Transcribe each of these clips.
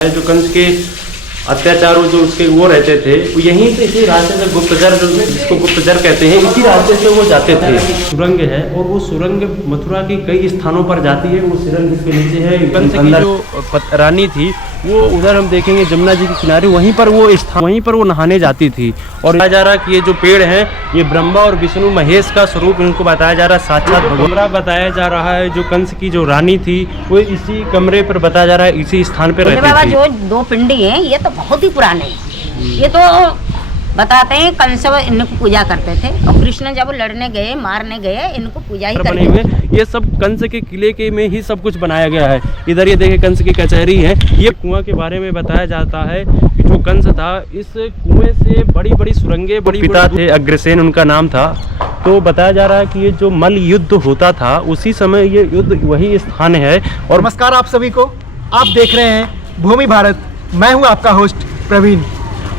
जो कंस के अत्याचार जो उसके वो रहते थे वो यहीं से इसी रास्ते से गुप्तचर जिसको गुप्तचर कहते हैं इसी रास्ते से वो जाते थे। सुरंग है और वो सुरंग मथुरा की कई स्थानों पर जाती है। वो सुरंग जिसके नीचे है कंस की जो रानी थी वो उधर हम देखेंगे जमुना जी के किनारे वहीं पर वो नहाने जाती थी। और बताया जा रहा है कि ये जो पेड़ हैं ये ब्रह्मा और विष्णु महेश का स्वरूप इनको बताया जा रहा है। साक्षात भगवान बताया जा रहा है। जो कंस की जो रानी थी वो इसी कमरे पर बताया जा रहा है इसी स्थान पर रहती थी। जो दो पिंडी हैं ये तो बहुत ही पुराने हैं। ये तो बताते हैं कंस इनको पूजा करते थे और कृष्ण जब लड़ने गए मारने गए इनको पूजा ही करते थे। ये सब कंस के किले के में ही सब कुछ बनाया गया है। इधर ये देखे कंस की कचहरी है। ये कुआं के बारे में बताया जाता है कि जो कंस था इस कुएं से बड़ी बड़ी सुरंगें पिता थे अग्रसेन उनका नाम था। तो बताया जा रहा है कि ये जो मल युद्ध होता था उसी समय ये युद्ध वही स्थान है। और नमस्कार आप सभी को, आप देख रहे हैं भूमि भारत। मैं हूं आपका होस्ट प्रवीण।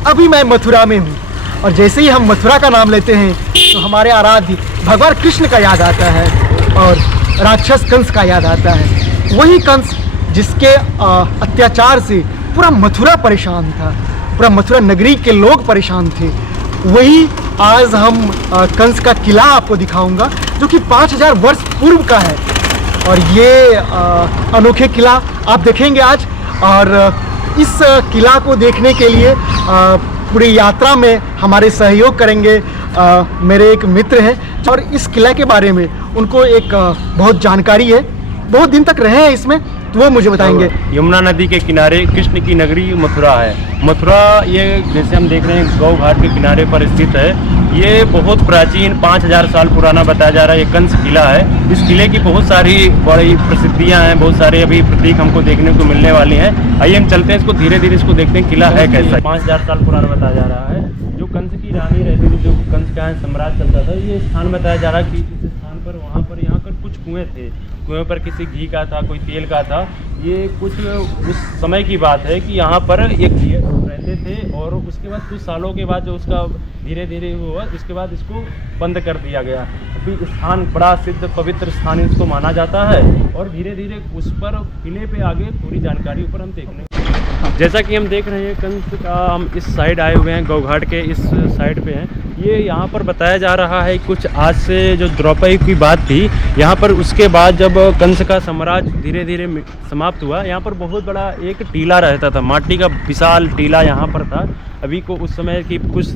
अभी मैं मथुरा में हूं और जैसे ही हम मथुरा का नाम लेते हैं तो हमारे आराध्य भगवान कृष्ण का याद आता है और राक्षस कंस का याद आता है। वही कंस जिसके अत्याचार से पूरा मथुरा परेशान था, पूरा मथुरा नगरी के लोग परेशान थे। वही आज हम कंस का किला आपको दिखाऊंगा जो कि 5000 वर्ष पूर्व का है। और ये अनोखे किला आप देखेंगे आज। और इस किला को देखने के लिए पूरी यात्रा में हमारे सहयोग करेंगे मेरे एक मित्र हैं और इस किला के बारे में उनको एक बहुत जानकारी है, बहुत दिन तक रहे हैं इसमें, तो वो मुझे बताएंगे। यमुना नदी के किनारे कृष्ण की नगरी मथुरा है। मथुरा ये जैसे हम देख रहे हैं गौ घाट के किनारे पर स्थित है। ये बहुत प्राचीन 5000 साल पुराना बताया जा रहा है। ये कंस किला है। इस किले की बहुत सारी बड़ी प्रसिद्धियां हैं, बहुत सारे अभी प्रतीक हमको देखने को मिलने वाले हैं। आइए हम चलते हैं इसको धीरे धीरे इसको देखते हैं किला है कैसा। 5000 साल पुराना बताया जा रहा है। जो कंस की रानी रहती थी, जो कंस का सम्राट चलता था, ये स्थान बताया जा रहा है कि इस स्थान पर वहाँ पर यहाँ पर कुछ कुएँ थे। कुएं पर किसी घी का था, कोई तेल का था। ये कुछ उस समय की बात है कि यहाँ पर एक रहते थे और उसके बाद कुछ सालों के बाद जो उसका धीरे धीरे हुआ उसके बाद इसको बंद कर दिया गया। अभी स्थान बड़ा सिद्ध पवित्र स्थान इसको माना जाता है। और धीरे धीरे उस पर किले पे आगे पूरी जानकारी ऊपर हम देखने जैसा कि हम देख रहे हैं कंस का हम इस साइड आए हुए हैं, गौघाट के इस साइड पे हैं। ये यहाँ पर बताया जा रहा है कुछ आज से जो द्रौपदी की बात थी यहाँ पर, उसके बाद जब कंस का साम्राज्य धीरे धीरे समाप्त हुआ यहाँ पर बहुत बड़ा एक टीला रहता था, माटी का विशाल टीला यहाँ पर था। अभी को उस समय की कुछ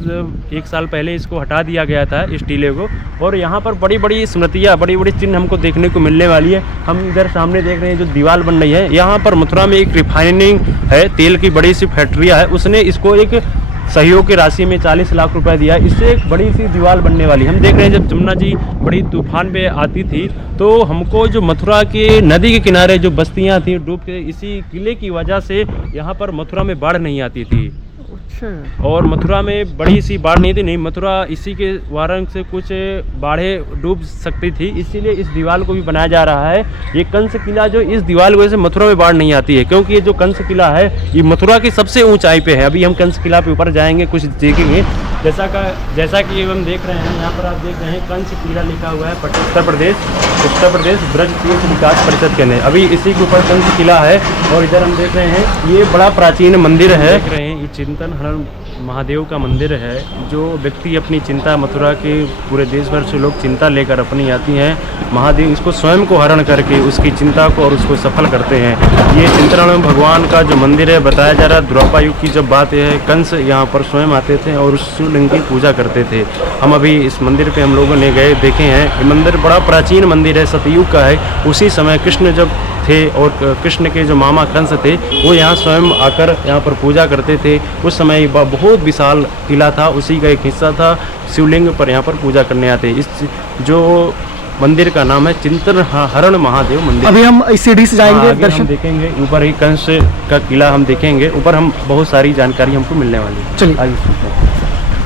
1 साल पहले इसको हटा दिया गया था इस टीले को। और यहाँ पर बड़ी बड़ी स्मृतियाँ, बड़ी बड़ी चिन्ह हमको देखने को मिलने वाली है। हम इधर सामने देख रहे हैं जो दीवार बन रही है। यहाँ पर मथुरा में एक रिफाइनिंग है, तेल की बड़ी सी फैक्ट्रिया है। उसने इसको एक सहयोग की राशि में 40 लाख रुपए दिया। इससे एक बड़ी सी दीवार बनने वाली। हम देख रहे हैं जब जमुना जी बड़ी तूफान पे आती थी तो हमको जो मथुरा के नदी के किनारे जो बस्तियां थी डूब के, इसी किले की वजह से यहाँ पर मथुरा में बाढ़ नहीं आती थी। और मथुरा में बड़ी सी बाढ़ नहीं थी, नहीं मथुरा इसी के वारंग से कुछ बाढ़ें डूब सकती थी, इसीलिए इस दीवार को भी बनाया जा रहा है। ये कंस किला जो इस दीवार की वजह से मथुरा में बाढ़ नहीं आती है, क्योंकि ये जो कंस किला है ये मथुरा की सबसे ऊंचाई पे है। अभी हम कंस किला पे ऊपर जाएंगे, कुछ देखेंगे। जैसा कि हम देख रहे हैं यहाँ पर आप देख रहे हैं कंस किला लिखा हुआ है उत्तर प्रदेश ब्रज तीर्थ विकास परिषद के अंदर। अभी इसी के ऊपर कंस किला है। और इधर हम देख रहे हैं ये बड़ा प्राचीन मंदिर है। देख रहे हैं ये चिंतन हरण महादेव का मंदिर है। जो व्यक्ति अपनी चिंता, मथुरा के पूरे देश भर से लोग चिंता लेकर अपनी आती हैं, महादेव इसको स्वयं को हरण करके उसकी चिंता को और उसको सफल करते हैं। ये चिंतन भगवान का जो मंदिर है बताया जा रहा है द्रौपदी युग की जब बात है, कंस यहाँ पर स्वयं आते थे और उस शिवलिंग की पूजा करते थे। हम अभी इस मंदिर पे हम लोगों ने गए देखे हैं। ये मंदिर बड़ा प्राचीन मंदिर है, सतयुग का है। उसी समय कृष्ण जब थे और कृष्ण के जो मामा कंस थे वो यहाँ स्वयं आकर यहाँ पर पूजा करते थे। उस समय बहुत विशाल किला था, उसी का एक हिस्सा था। शिवलिंग पर यहाँ पर पूजा करने आते। इस जो मंदिर का नाम है चिंतन हरण महादेव मंदिर। अभी हम इस सीढ़ी से जाएंगे, दर्शन हम देखेंगे। ऊपर ही कंस का किला हम देखेंगे, ऊपर हम बहुत सारी जानकारी हमको मिलने वाली है। चलिए आइए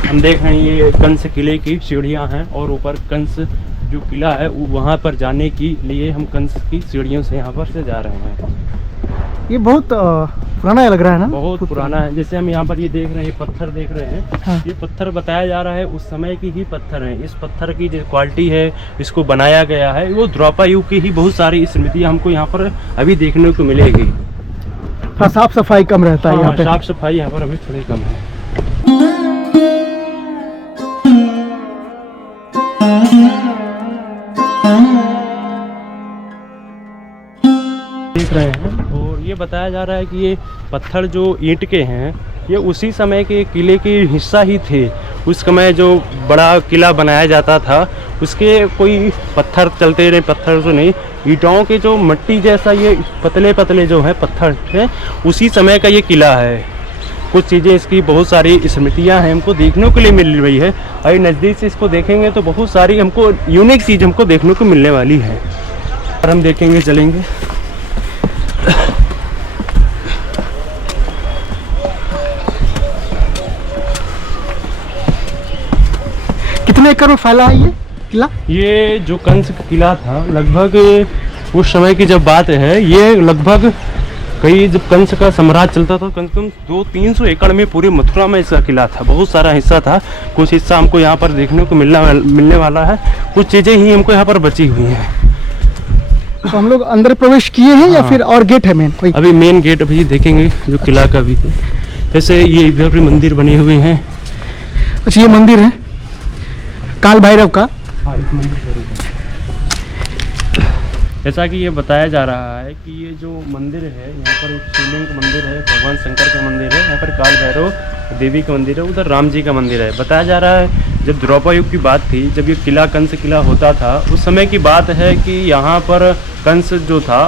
हम देख रहे हैं ये कंस किले की सीढ़ियाँ हैं और ऊपर कंस जो किला है वहाँ पर जाने के लिए हम कंस की सीढ़ियों से यहाँ पर से जा रहे हैं। ये बहुत पुराना लग रहा है ना, बहुत पुराना है। जैसे हम यहाँ पर ये देख रहे हैं, पत्थर देख रहे हैं। हाँ। ये पत्थर बताया जा रहा है उस समय की ही पत्थर है। इस पत्थर की जो क्वालिटी है इसको बनाया गया है वो द्रौपदी युग की ही बहुत सारी स्मृतियाँ हमको यहाँ पर अभी देखने को मिलेगी। हाँ, साफ सफाई कम रहता है यहाँ पे। साफ सफाई यहाँ पर अभी थोड़ी कम है। देख रहे हैं, और ये बताया जा रहा है कि ये पत्थर जो ईंट के हैं ये उसी समय के किले के हिस्सा ही थे। उस समय जो बड़ा किला बनाया जाता था उसके कोई पत्थर चलते रहे, पत्थर तो नहीं, ईंटों के जो मिट्टी जैसा ये पतले पतले जो है पत्थर है, उसी समय का ये किला है। कुछ चीज़ें इसकी बहुत सारी स्मृतियाँ हैं हमको देखने के लिए मिल रही है। अभी नज़दीक से इसको देखेंगे तो बहुत सारी हमको यूनिक चीज़ हमको देखने को मिलने वाली है, और हम देखेंगे, चलेंगे। कितने एकड़ में फैला है ये किला? ये जो कंस का किला था, लगभग उस समय की जब बात है, ये लगभग कई जब कंस का साम्राज्य चलता था, कम से कम 200-300 एकड़ में पूरी मथुरा में इसका किला था। बहुत सारा हिस्सा था। कुछ हिस्सा हमको यहाँ पर देखने को मिलने वाला है, कुछ चीज़ें ही हमको यहाँ पर बची हुई हैं। तो हम लोग अंदर प्रवेश किए हैं या फिर और गेट है मेन कोई? अभी मेन गेट अभी देखेंगे जो किला का भी है। जैसे ये इधर भी मंदिर बने हुए हैं। अच्छा, ये मंदिर है काल भैरव का। हाँ, इस मंदिर जरूर है। जैसा कि ये बताया जा रहा है कि ये जो मंदिर है, यहाँ पर एक शिवलिंग का मंदिर है, भगवान शंकर का मंदिर है, यहाँ पर काल भैरव देवी का मंदिर है, उधर राम जी का मंदिर है। बताया जा रहा है जब द्रौपदी युग की बात थी, जब ये किला कंस किला होता था, उस समय की बात है कि यहाँ पर कंस जो था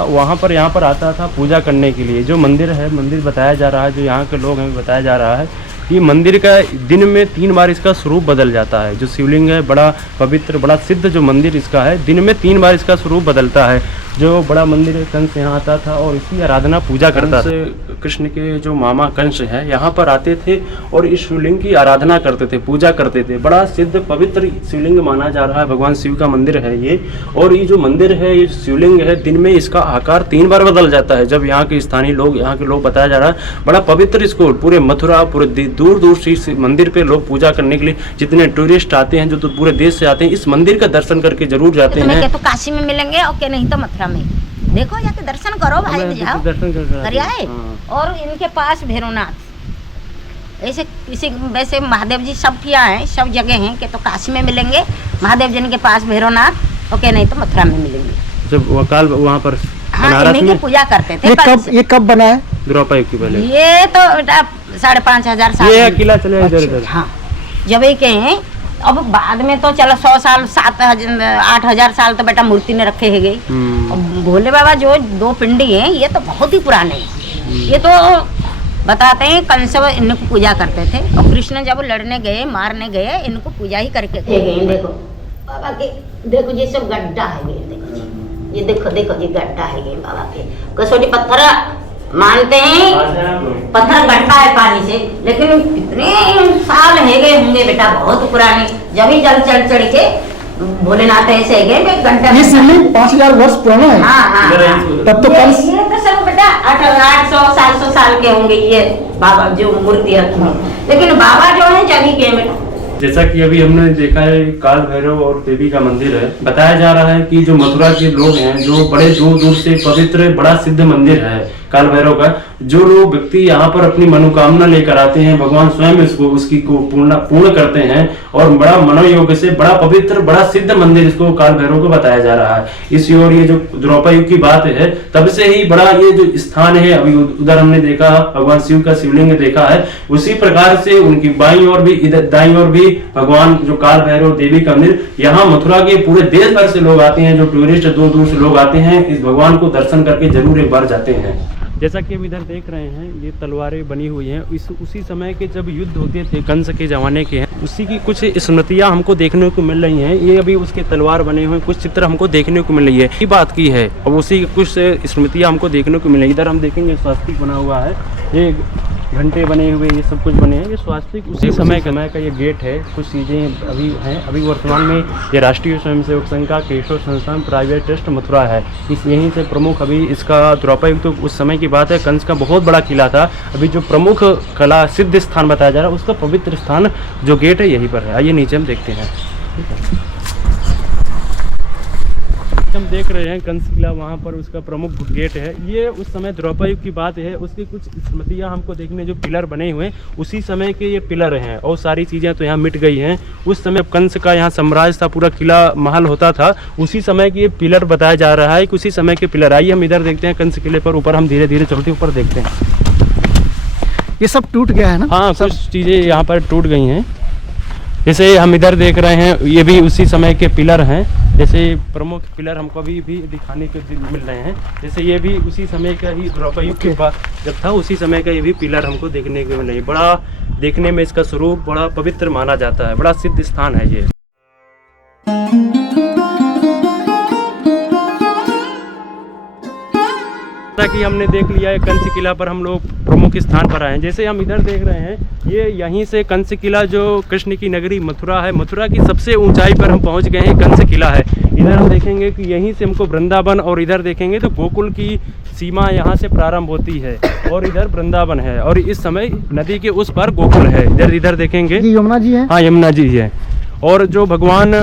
यहाँ पर आता था पूजा करने के लिए। जो मंदिर है, मंदिर बताया जा रहा है, जो यहाँ के लोग हैं बताया जा रहा है कि मंदिर का दिन में 3 बार इसका स्वरूप बदल जाता है। जो शिवलिंग है, बड़ा पवित्र, बड़ा सिद्ध जो मंदिर इसका है, दिन में 3 बार इसका स्वरूप बदलता है। जो बड़ा मंदिर है, कंस यहाँ आता था और इसकी आराधना पूजा करता था। कृष्ण के जो मामा कंस है यहाँ पर आते थे और इस शिवलिंग की आराधना करते थे, पूजा करते थे। बड़ा सिद्ध पवित्र शिवलिंग माना जा रहा है, भगवान शिव का मंदिर है ये। और ये जो मंदिर है, ये शिवलिंग है, दिन में इसका आकार 3 बार बदल जाता है। जब यहाँ के स्थानीय लोग, यहाँ के लोग बताया जा रहा है, बड़ा पवित्र इसको पूरे मथुरा, पूरे दूर दूर से इस मंदिर पे लोग पूजा करने के लिए, जितने टूरिस्ट आते हैं, जो तो पूरे देश से आते हैं, इस मंदिर का दर्शन करके जरूर जाते हैं। तो काशी में मिलेंगे और क्या, नहीं तो मथुरा में। देखो जाके दर्शन करो भाई, जाओ दर्शन कर आए। और इनके पास भैरवनाथ, ऐसे किसी वैसे महादेव जी सब किया है, सब जगह हैं कि तो काशी में मिलेंगे महादेव जी के पास भैरवनाथ, और क्या नहीं तो मथुरा में मिलेंगे। जब वकाल वहाँ पर हाँ, इन्हीं की पूजा करते थे। ये कब बना है? द्रौपदी की पहले। ये तो बेटा 5,500 साल ये किला चले इधर इधर। हाँ, जब ही के हैं। अब बाद में तो चलो 100 साल, 8,000 साल तो बेटा मूर्ति ने रखे है गई। भोले बाबा जो 2 पिंडी हैं, ये तो बहुत ही पुराने हैं। ये तो बताते हैं कंस इनको पूजा करते थे, और कृष्ण जब लड़ने गए, मारने गए, इनको पूजा ही करके गए। देखो बाबा के, देखो ये सब गड्ढा है, देखो जी, ये देखो जी गड्ढा है ये बाबा के। कसौटी पत्थर मानते हैं, पत्थर गड्ढा है पानी से, लेकिन कितने साल है गए होंगे बेटा, बहुत पुराने। जब ही जल चढ़ के भोलेनाथ ऐसे गए घंटा। ये शिवलिंग 5,000 वर्ष पुराना है। हाँ। तब तो कम ये तो सब बेटा 800-700 साल के होंगे ये बाबा जो मूर्ति रखी है, लेकिन बाबा जो है जगी के बेटा। जैसा कि अभी हमने देखा है, काल भैरव और देवी का मंदिर है। बताया जा रहा है कि जो मथुरा के लोग हैं, जो बड़े दूर दूर से पवित्र बड़ा सिद्ध मंदिर है काल भैरव का, जो लोग व्यक्ति यहाँ पर अपनी मनोकामना लेकर आते हैं, भगवान स्वयं इसको उसकी को पूर्ण करते हैं, और बड़ा मनोयोग से बड़ा पवित्र बड़ा सिद्ध मंदिर इसको काल भैरव को बताया जा रहा है। इस ओर ये जो द्रौपदी युग की बात है, तब से ही बड़ा ये जो स्थान है, अभी उधर हमने देखा भगवान शिव का शिवलिंग देखा है, उसी प्रकार से उनकी बाईं ओर भी, इधर दाईं ओर भी भगवान जो काल भैरव देवी का मंदिर। यहाँ मथुरा के पूरे देश भर से लोग आते हैं, जो टूरिस्ट दूर दूर से लोग आते हैं, इस भगवान को दर्शन करके जरूर एक बार जाते हैं। जैसा कि हम इधर देख रहे हैं, ये तलवारें बनी हुई हैं, उसी समय के जब युद्ध होते थे कंस के जमाने के हैं, उसी की कुछ स्मृतियां हमको देखने को मिल रही हैं। ये अभी उसके तलवार बने हुए कुछ चित्र हमको देखने को मिल रही है, ये बात की है। अब उसी की कुछ स्मृतियां हमको देखने को मिल रही है। इधर हम देखेंगे स्वास्तिक बना हुआ है, ये घंटे बने हुए, ये सब कुछ बने हैं, ये स्वास्तिक उसी समय का ये गेट है। कुछ चीज़ें अभी हैं। अभी वर्तमान में ये राष्ट्रीय स्वयंसेवक संघ का केशव संस्थान प्राइवेट ट्रस्ट मथुरा है, इस यहीं से प्रमुख अभी इसका द्रौपदी तो उस समय की बात है, कंस का बहुत बड़ा किला था। अभी जो प्रमुख कला सिद्ध स्थान बताया जा रहा है, उसका पवित्र स्थान जो गेट है यहीं पर है। आइए नीचे हम देखते हैं। हम देख रहे हैं कंस किला, वहाँ पर उसका प्रमुख गेट है। ये उस समय द्रौपदी युग की बात है, उसकी कुछ स्मृतियाँ हमको देखने, जो पिलर बने हुए हैं उसी समय के ये पिलर हैं, और सारी चीज़ें तो यहाँ मिट गई हैं। उस समय कंस का यहाँ साम्राज्य था, पूरा किला महल होता था, उसी समय के ये पिलर बताया जा रहा है कि उसी समय के पिलर। आइए हम इधर देखते हैं कंस किले पर, ऊपर हम धीरे धीरे चलते ऊपर देखते हैं। ये सब टूट गया है ना? हाँ, कुछ चीज़ें यहाँ पर टूट गई हैं। जैसे हम इधर देख रहे हैं, ये भी उसी समय के पिलर हैं। जैसे प्रमुख पिलर हमको अभी भी दिखाने को मिल रहे हैं। जैसे ये भी उसी समय का ही द्रौपदी युग के बाद जब था, उसी समय का ये भी पिलर हमको देखने को मिल रही है। बड़ा देखने में इसका स्वरूप बड़ा पवित्र माना जाता है, बड़ा सिद्ध स्थान है ये। कि हमने देख लिया है कंस किला पर हम लोग प्रमुख स्थान पर आए हैं। जैसे हम इधर देख रहे हैं, ये यहीं से कंस किला, जो कृष्ण की नगरी मथुरा है, मथुरा की सबसे ऊंचाई पर हम पहुंच गए हैं। कंस किला है, इधर हम देखेंगे कि यहीं से हमको वृंदावन, और इधर देखेंगे तो गोकुल की सीमा यहाँ से प्रारंभ होती है, और इधर वृंदावन है, और इस समय नदी के उस पार गोकुल है। इधर देखेंगे यमुना जी है। हाँ, यमुना जी है। और जो भगवान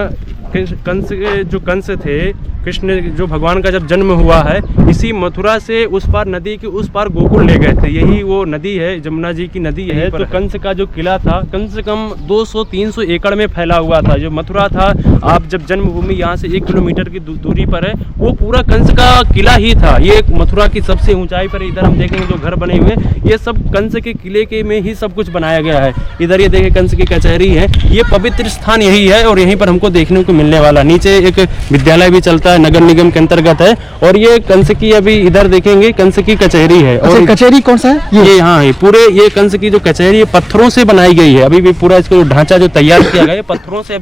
कंस के जो कंस थे, कृष्ण जो भगवान का जब जन्म हुआ है, इसी मथुरा से उस पार नदी के उस पार गोकुल ले गए थे। यही वो नदी है, यमुना जी की नदी है। तो कंस का जो किला था कम से कम 200-300 एकड़ में फैला हुआ था। जो मथुरा था, आप जब जन्मभूमि यहाँ से 1 किलोमीटर की दूरी पर है, वो पूरा कंस का किला ही था। ये मथुरा की सबसे ऊंचाई पर इधर हम देखेंगे जो घर बने हुए, ये सब कंस के किले के में ही सब कुछ बनाया गया है। इधर ये देखें कंस की कचहरी है, ये पवित्र स्थान यही है, और यहीं पर हमको देखने को मिलने वाला। नीचे एक विद्यालय भी चलता है, नगर निगम के अंतर्गत है। और ये कंस की, अभी इधर देखेंगे कंस की कचहरी है। और कचहरी कौन सा है ये? हाँ, ये पूरे ये कंस की जो कचहरी है पत्थरों से बनाई गई है। अभी भी पूरा इसका ढांचा जो तैयार किया गया है पत्थरों से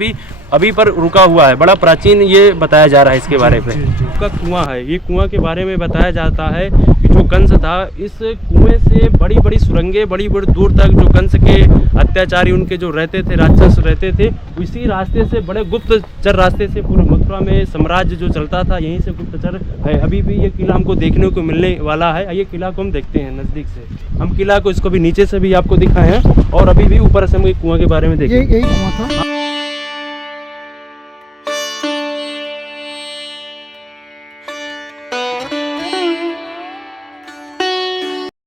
अभी पर रुका हुआ है। बड़ा प्राचीन ये बताया जा रहा है इसके बारे में। का कुआं है, ये कुआं के बारे में बताया जाता है कि जो कंस था, इस कुएं से बड़ी बड़ी सुरंगें बड़ी दूर तक जो कंस के अत्याचारी उनके जो रहते थे, राक्षस रहते थे, उसी रास्ते से, बड़े गुप्तचर रास्ते से पूरे मथुरा में साम्राज्य जो चलता था, यहीं से गुप्तचर है। अभी भी ये किला हमको देखने को मिलने वाला है। ये किला को हम देखते हैं नज़दीक से। हम किला को इसको भी नीचे से भी आपको दिखाए हैं, और अभी भी ऊपर से हम कुआं के बारे में देखें। यही कुआं था।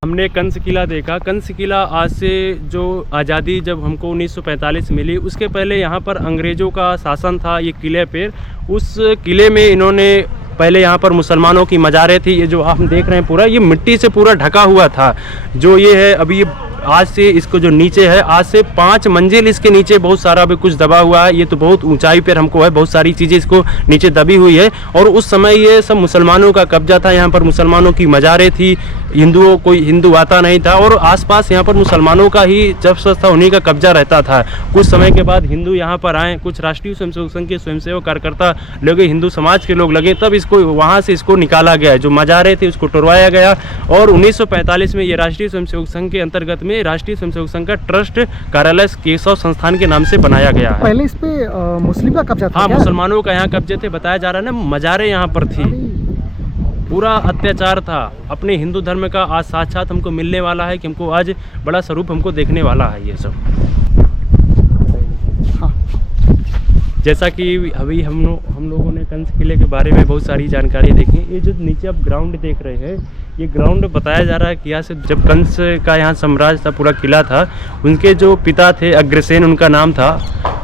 हमने कंस किला देखा। कंस किला आज से जो आज़ादी जब हमको 1945 मिली, उसके पहले यहाँ पर अंग्रेज़ों का शासन था ये किले पर। उस किले में इन्होंने पहले यहाँ पर मुसलमानों की मज़ारें थी। ये जो हम देख रहे हैं पूरा, ये मिट्टी से पूरा ढका हुआ था। जो ये है अभी, आज से इसको जो नीचे है, आज से 5 मंजिल इसके नीचे बहुत सारा अभी कुछ दबा हुआ है। ये तो बहुत ऊंचाई पर हमको है, बहुत सारी चीज़ें इसको नीचे दबी हुई है। और उस समय ये सब मुसलमानों का कब्जा था, यहाँ पर मुसलमानों की मज़ारें थी। हिंदुओं, कोई हिंदू आता नहीं था, और आसपास यहाँ पर मुसलमानों का ही जब था, उन्हीं का कब्जा रहता था। कुछ समय के बाद हिंदू यहाँ पर आए, कुछ राष्ट्रीय स्वयंसेवक संघ के स्वयंसेवक कार्यकर्ता लगे, हिंदू समाज के लोग लगे, तब इसको वहाँ से इसको निकाला गया। जो मज़ारें थे उसको टुरवाया गया, और 1945 में ये राष्ट्रीय स्वयंसेवक संघ के अंतर्गत में राष्ट्रीय स्वयंसेवक संघ का ट्रस्ट कार्यालय केशव संस्थान के नाम से बनाया गया है। पहले इस पे मुस्लिम का कब्जा था। हाँ, मुसलमानों का यहाँ कब्जे थे, बताया जा रहा है ना। मज़ारें यहाँ पर थी, पूरा अत्याचार था। अपने हिंदू धर्म का आज साक्षात हमको मिलने वाला है, कि हमको आज बड़ा स्वरूप हमको देखने वाला है ये सब। हाँ। जैसा कि अभी हम लोगों ने कंस किले के बारे में बहुत सारी जानकारी देखी। ये जो नीचे आप ग्राउंड देख रहे हैं, ये ग्राउंड बताया जा रहा है कि यहाँ से जब कंस का यहाँ साम्राज्य था, पूरा किला था, उनके जो पिता थे अग्रसेन उनका नाम था।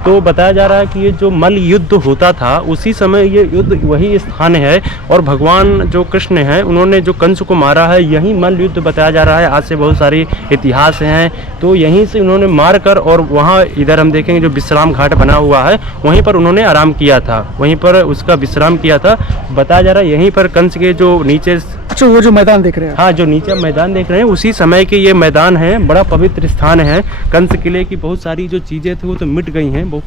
तो बताया जा रहा है कि ये जो मल्ल युद्ध होता था, उसी समय ये युद्ध वही स्थान है, और भगवान जो कृष्ण हैं उन्होंने जो कंस को मारा है, यही मल्ल युद्ध बताया जा रहा है। आज से बहुत सारे इतिहास हैं, तो यहीं से उन्होंने मार कर, और वहाँ इधर हम देखेंगे जो विश्राम घाट बना हुआ है, वहीं पर उन्होंने आराम किया था, वहीं पर उसका विश्राम किया था। बताया जा रहा है यहीं पर कंस के जो नीचे, अच्छा वो जो मैदान देख रहे हैं, हाँ, जो नीचे मैदान देख रहे हैं, उसी समय के ये मैदान है। बड़ा पवित्र स्थान है। कंस किले की बहुत सारी जो चीज़ें थी वो तो मिट गई हैं, बहुत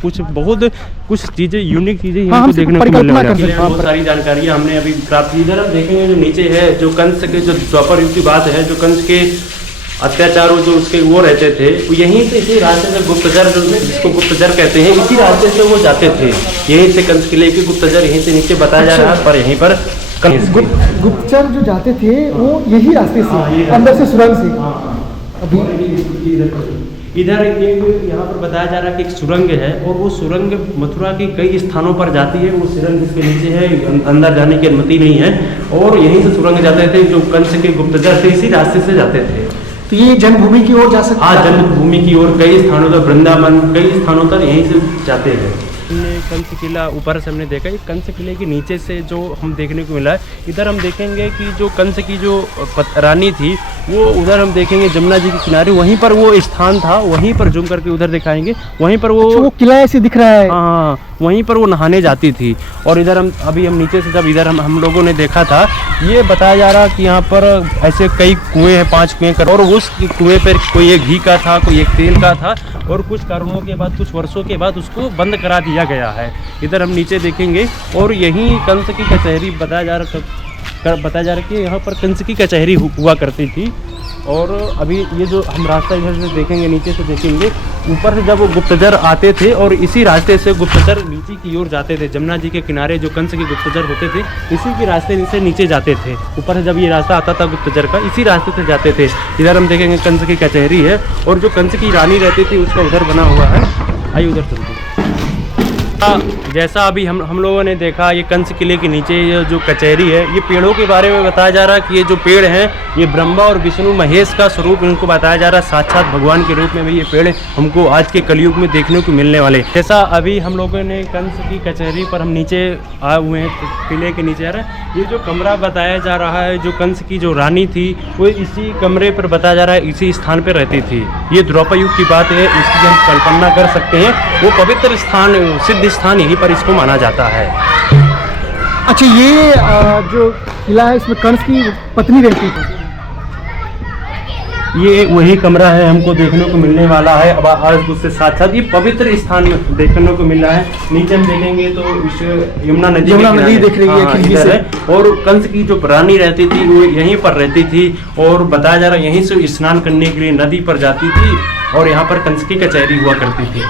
कुछ चीज़ें, यूनिक चीज़ें हमको देखने को मिलने वाली हैं। बहुत सारी जानकारियाँ हमने अभी प्राप्त की। इधर हम देखेंगे जो नीचे है, जो कंस के जो द्वापर युग की बात है, जो कंस के अत्याचारों जो उसके वो रहते थे, वो यहीं से इसी रास्ते से गुप्तचर, जिसको गुप्तचर कहते हैं, इसी रास्ते से वो जाते थे। यहीं से कंस किले के गुप्तचर यहीं से नीचे बताया जा रहा है, पर यहीं पर गुप्तचर जो जाते थे वो यही रास्ते से, अंदर से सुरंग से। अभी इधर एक यहाँ पर बताया जा रहा है कि एक सुरंग है और वो सुरंग मथुरा के कई स्थानों पर जाती है। वो सुरंग इसके नीचे है, अंदर जाने की अनुमति नहीं है और यहीं से सुरंग जाते थे। जो कंस के गुप्तचर थे इसी रास्ते से जाते थे। तो ये जन्मभूमि की ओर जा सकते हैं? हाँ, जन्मभूमि की ओर कई स्थानों तक, वृंदावन कई स्थानों तक यहीं से जाते हैं। हमने कंस किला ऊपर से हमने देखा, ये कंस किले के नीचे से जो हम देखने को मिला है, इधर हम देखेंगे कि जो कंस की जो रानी थी वो उधर हम देखेंगे जमुना जी के किनारे, वहीं पर वो स्थान था, वहीं पर जूम करके उधर दिखाएंगे, वहीं पर वो किला ऐसे दिख रहा है। हाँ, वहीं पर वो नहाने जाती थी। और इधर हम नीचे से जब इधर हम लोगों ने देखा था, ये बताया जा रहा कि यहाँ पर ऐसे कई कुएं हैं, 5 कुएं कर, और उस कुएं पर कोई एक घी का था, कोई एक तेल का था, और कुछ कारणों के बाद, कुछ वर्षों के बाद उसको बंद करा दिया गया है। इधर हम नीचे देखेंगे और यहीं कंस की कचहरी बताया जा रहा है कि यहाँ पर कंस की कचहरी हुआ करती थी। और अभी ये जो हम रास्ता इधर से देखेंगे, नीचे से देखेंगे, ऊपर से जब वो गुप्तचर आते थे और इसी रास्ते से गुप्तचर नीचे की ओर जाते थे। जमुना जी के किनारे जो कंस के गुप्तचर होते थे इसी के रास्ते से नीचे जाते थे। ऊपर से जब ये रास्ता आता था गुप्तचर का, इसी रास्ते से जाते थे। इधर हम देखेंगे कंस की कचहरी है और जो कंस की रानी रहती थी उसका उधर बना हुआ है। आइए उधर चलते। जैसा अभी हम लोगों ने देखा, ये कंस किले के नीचे ये जो कचहरी है, ये पेड़ों के बारे में बताया जा रहा है कि ये जो पेड़ हैं ये ब्रह्मा और विष्णु महेश का स्वरूप इनको बताया जा रहा है। साक्षात भगवान के रूप में भी ये पेड़ हमको आज के कलयुग में देखने को मिलने वाले। जैसा अभी हम लोगों ने कंस की कचहरी पर हम नीचे आए हुए हैं, किले के नीचे आ रहा है। ये जो कमरा बताया जा रहा है, जो कंस की जो रानी थी वो इसी कमरे पर बताया जा रहा है, इसी स्थान पर रहती थी। ये द्वापर युग की बात है, इसकी हम कल्पना कर सकते हैं। वो पवित्र स्थान, सिद्ध स्थान यहीं पर इसको माना जाता है। अच्छा, ये जो किला है इसमें कंस की पत्नी रहती थी? ये वही कमरा है, हमको देखने को मिलने वाला है। अब आज उससे साथ साथ ये पवित्र स्थान देखने को मिल रहा है। नीचे हम देखेंगे तो इस यमुना नदी दिख रही है खिड़की से। और कंस की जो रानी रहती थी वो यहीं पर रहती थी और बताया जा रहा है यहीं से स्नान करने के लिए नदी पर जाती थी और यहाँ पर कंस की कचहरी हुआ करती थी।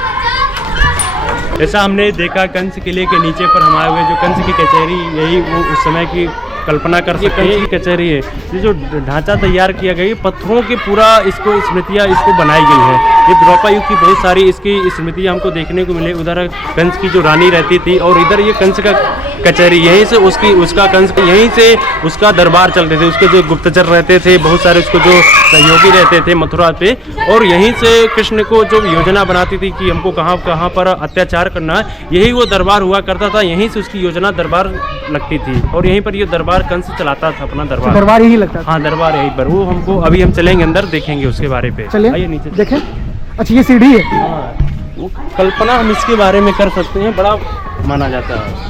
ऐसा हमने देखा कंस किले के नीचे पर हम आए हुए, जो कंस की कचहरी यही वो उस समय की कल्पना कर सकते हैं। कंस की कचहरी है, ये जो ढांचा तैयार किया गया, पत्थरों की पूरा इसको स्मृतियाँ इसको बनाई गई है। ये द्वापर युग की बहुत सारी इसकी स्मृतियाँ हमको देखने को मिले। उधर कंस की जो रानी रहती थी और इधर ये कंस का कचहरी, यहीं से उसका कंस, यहीं से उसका दरबार चलते थे। उसके जो गुप्तचर रहते थे बहुत सारे, उसको जो सहयोगी रहते थे मथुरा पे, और यहीं से कृष्ण को जो योजना बनाती थी कि हमको कहाँ कहाँ पर अत्याचार करना है, यही वो दरबार हुआ करता था। यहीं से उसकी योजना दरबार लगती थी और यहीं पर ये दरबार कंस चलाता था अपना दरबार। दरबार यही लगता था? हाँ, दरबार यहीं पर। वो हमको अभी हम चलेंगे अंदर, देखेंगे उसके बारे पे। चलिए नीचे देखें। अच्छा, ये सीढ़ी है? हाँ, वो कल्पना हम इसके बारे में कर सकते हैं, बड़ा माना जाता है।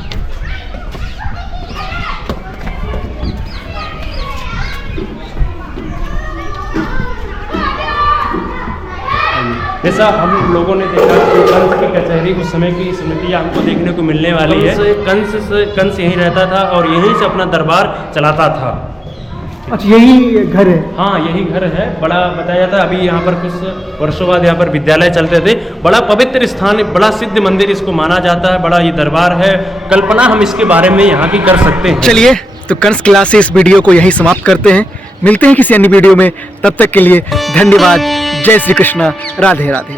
जैसा हम लोगों ने देखा कि कंस की कचहरी उस समय की स्मृतियाँ हमको देखने को मिलने वाली है। कंस यहीं रहता था और यहीं से अपना दरबार चलाता था। अच्छा, यही घर है? हाँ, यही घर है। बड़ा बताया जाता है, अभी यहाँ पर कुछ वर्षों बाद यहाँ पर विद्यालय चलते थे। बड़ा पवित्र स्थान, बड़ा सिद्ध मंदिर इसको माना जाता है। बड़ा ये दरबार है, कल्पना हम इसके बारे में यहाँ की कर सकते हैं। चलिए, तो कंस किला से इस वीडियो को यहीं समाप्त करते हैं। मिलते हैं किसी अन्य वीडियो में, तब तक के लिए धन्यवाद। जय श्री कृष्ण, राधे राधे।